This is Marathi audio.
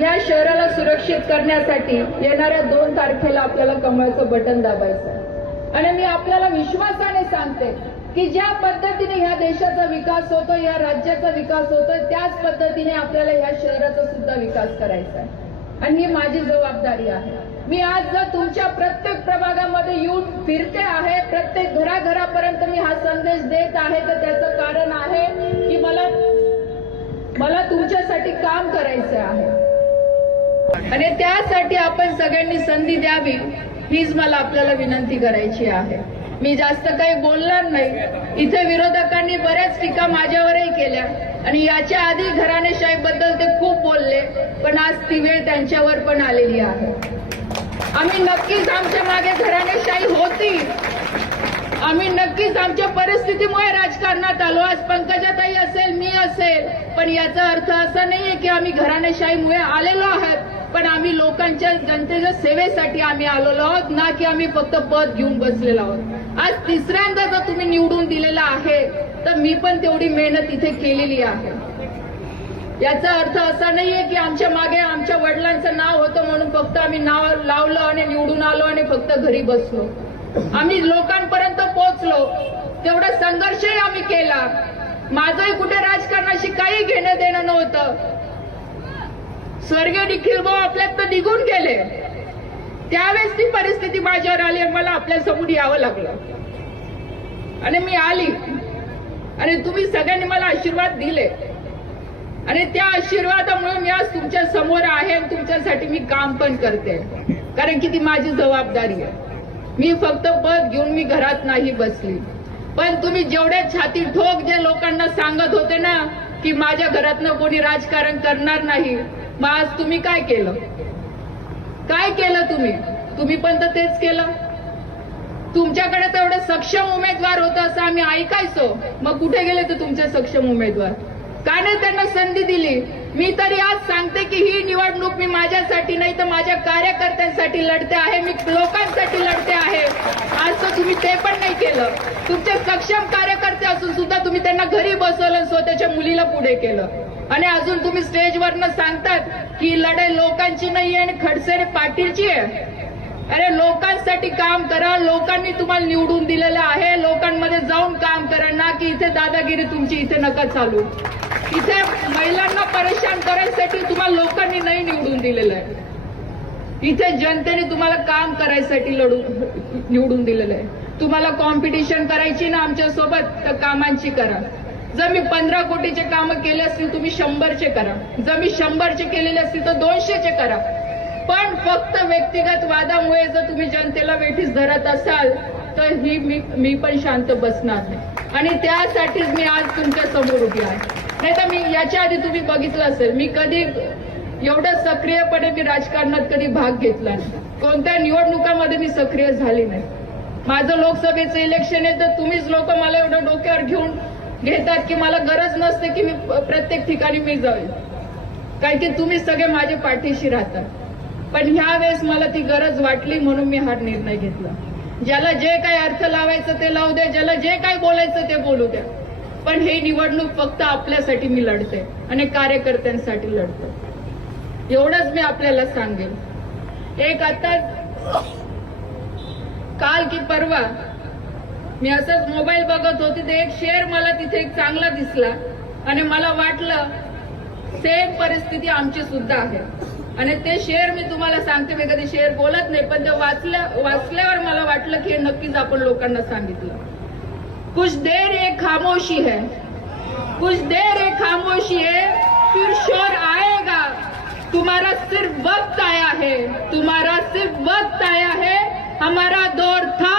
या शहराला सुरक्षित करण्यासाठी येणाऱ्या दोन तारखेला आपल्याला कमळाचं बटन दाबायचं आहे आणि मी आपल्याला विश्वासाने सांगते की ज्या पद्धतीने ह्या देशाचा विकास होतो या राज्याचा विकास होतो त्याच पद्धतीने आपल्याला ह्या शहराचा सुद्धा विकास करायचा आहे आणि ही माझी जबाबदारी आहे मी आज जर तुमच्या प्रत्येक प्रभागामध्ये येऊन फिरते आहे प्रत्येक घराघरापर्यंत मी हा संदेश देत आहे तर त्याचं कारण आहे की मला मला तुमच्यासाठी काम करायचं आहे आणि त्यासाठी आपण सगळ्यांनी संधी द्यावी हीच मला आपल्याला विनंती करायची आहे मी जास्त काही बोलणार नाही इथे विरोधकांनी बऱ्याच टीका माझ्यावरही केल्या आणि याच्या आधी घराणेशाही बद्दल ते खूप बोलले पण आज ती वेळ त्यांच्यावर पण आलेली आहे आम्ही नक्कीच आमच्या मागे घराणेशाही होती आम्ही नक्कीच आमच्या परिस्थितीमुळे राजकारणात आलो आज पण याचा अर्थ असा नाहीये की आम्ही घराणेशाहीमुळे आलेलो आहोत पण आम्ही लोकांच्या जनतेच्या सेवेसाठी आम्ही आलेलो आहोत ना की आम्ही फक्त पद घेऊन बसलेलो आहोत आज तिसऱ्यांदा जर तुम्ही निवडून दिलेला आहे तर मी पण तेवढी मेहनत इथे केलेली आहे याचा अर्थ असा नाहीये की आमच्या मागे आमच्या वडिलांचं नाव होतं म्हणून फक्त आम्ही नाव लावलं आणि निवडून आलो आणि फक्त घरी बसलो आम्ही लोकांपर्यंत पोहोचलो तेवढा संघर्षही आम्ही केला माझंही कुठे राजकारणाशी काही घेणं देणं नव्हतं स्वर्गीय निखिल भाऊ आपल्यात तर निघून गेले त्यावेळेस ती परिस्थिती माझ्यावर आली आणि मला आपल्या समोर यावं लागलं आणि मी आली आणि तुम्ही सगळ्यांनी मला आशीर्वाद दिले आणि त्या आशीर्वादामुळे मी आज तुमच्या समोर आहे आणि तुमच्यासाठी मी काम पण करते कारण की ती माझी जबाबदारी आहे मी फक्त पद घेऊन मी घरात नाही बसली पण तुम्ही जेवढे छाती ठोक जे लोकांना सांगत होते ना की माझ्या घरातनं कोणी राजकारण करणार नाही मग आज तुम्ही काय केलं काय केलं तुम्ही तुम्ही पण तर तेच केलं तुमच्याकडे एवढं सक्षम उमेदवार होता असं आम्ही ऐकायचो मग कुठे गेले तर तुमचे सक्षम उमेदवार का नाही त्यांना संधी दिली मी तरी आज सांगते की माझ्यासाठी नाही तर माझ्या कार्यकर्त्यांसाठी लढते आहे मी लोकांसाठी लढते आहे असं तुम्ही ते पण नाही केलं तुमचे सक्षम कार्यकर्ते असून सुद्धा तुम्ही त्यांना घरी बसवलं स्वतःच्या मुलीला पुढे केलं आणि अजून तुम्ही स्टेजवरनं सांगतात की लढाई लोकांची नाही आहे आणि खडसेने पाटीलची आहे अरे लोकांसाठी काम करा लोकांनी तुम्हाला निवडून दिलेलं आहे लोकांमध्ये जाऊन काम करा ना की इथे दादागिरी तुमची इथे नका चालू इथे महिलांना परेशान करायसाठी तुम्हाला लोकांनी नाही निवडून दिलेलं आहे इथे जनतेने तुम्हाला काम करायसाठी लढून निवडून दिलेलं आहे तुम्हाला कॉम्पिटिशन करायची ना आमच्या सोबत तर कामांची करा जर मी पंधरा कोटीचे कामं केले असतील तुम्ही शंभरचे करा जर मी शंभरचे केलेले असतील तर दोनशेचे करा पण फक्त व्यक्तिगत वादामुळे जर तुम्ही जनतेला वेठीस धरत असाल तर ही मी मी पण शांत बसणार नाही आणि त्यासाठीच मी आज तुमच्या समोर उभी आहे नाही तर मी याच्या आधी तुम्ही बघितलं असेल मी कधी एवढं सक्रियपणे मी राजकारणात कधी भाग घेतला नाही कोणत्या निवडणुकामध्ये मी सक्रिय झाली नाही माझं लोकसभेचं इलेक्शन आहे तर तुम्हीच लोक मला एवढं डोक्यावर घेऊन घेतात की मला गरज नसते की मी प्रत्येक ठिकाणी मी जाईल कारण की तुम्ही सगळे माझे पाठीशी राहतात पण ह्या वेळेस मला ती गरज वाटली म्हणून मी हा निर्णय घेतला ज्याला जे काही अर्थ लावायचं ते लावू द्या ज्याला जे काय बोलायचं ते बोलू द्या पण हे निवडणूक फक्त आपल्यासाठी मी लढते आणि कार्यकर्त्यांसाठी लढते एवढंच मी आपल्याला सांगेन एक आता काल की परवा मी असंच मोबाईल बघत होती ते एक शेअर मला तिथे एक चांगला दिसला आणि मला वाटलं सेम परिस्थिती आमची सुद्धा आहे आणि ते शेअर मी तुम्हाला सांगते मी कधी शेअर बोलत नाही पण ते वाचल्या वाचल्यावर मला वाटलं की हे नक्कीच आपण लोकांना सांगितलं कुछ देर एक खामोशी है कुछ देर एक खामोशी है फिर शोर आएगा तुम्हारा सिर्फ वक्त आया है तुम्हारा सिर्फ वक्त आया है हमारा दौर था